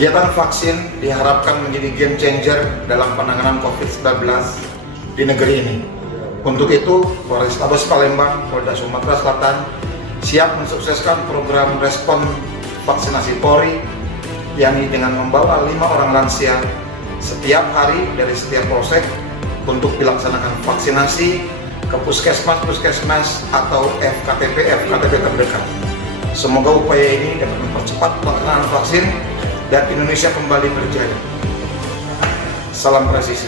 Kegiatan vaksin diharapkan menjadi game changer dalam penanganan COVID-19 di negeri ini. Untuk itu, Polrestabes Palembang, Polda Sumatera Selatan siap mensukseskan program respon vaksinasi Polri, yakni dengan membawa 5 orang lansia setiap hari dari setiap polsek untuk dilaksanakan vaksinasi ke puskesmas atau FKTP terdekat. Semoga upaya ini dapat mempercepat pelaksanaan vaksin dan Indonesia kembali berjaya. Salam presisi.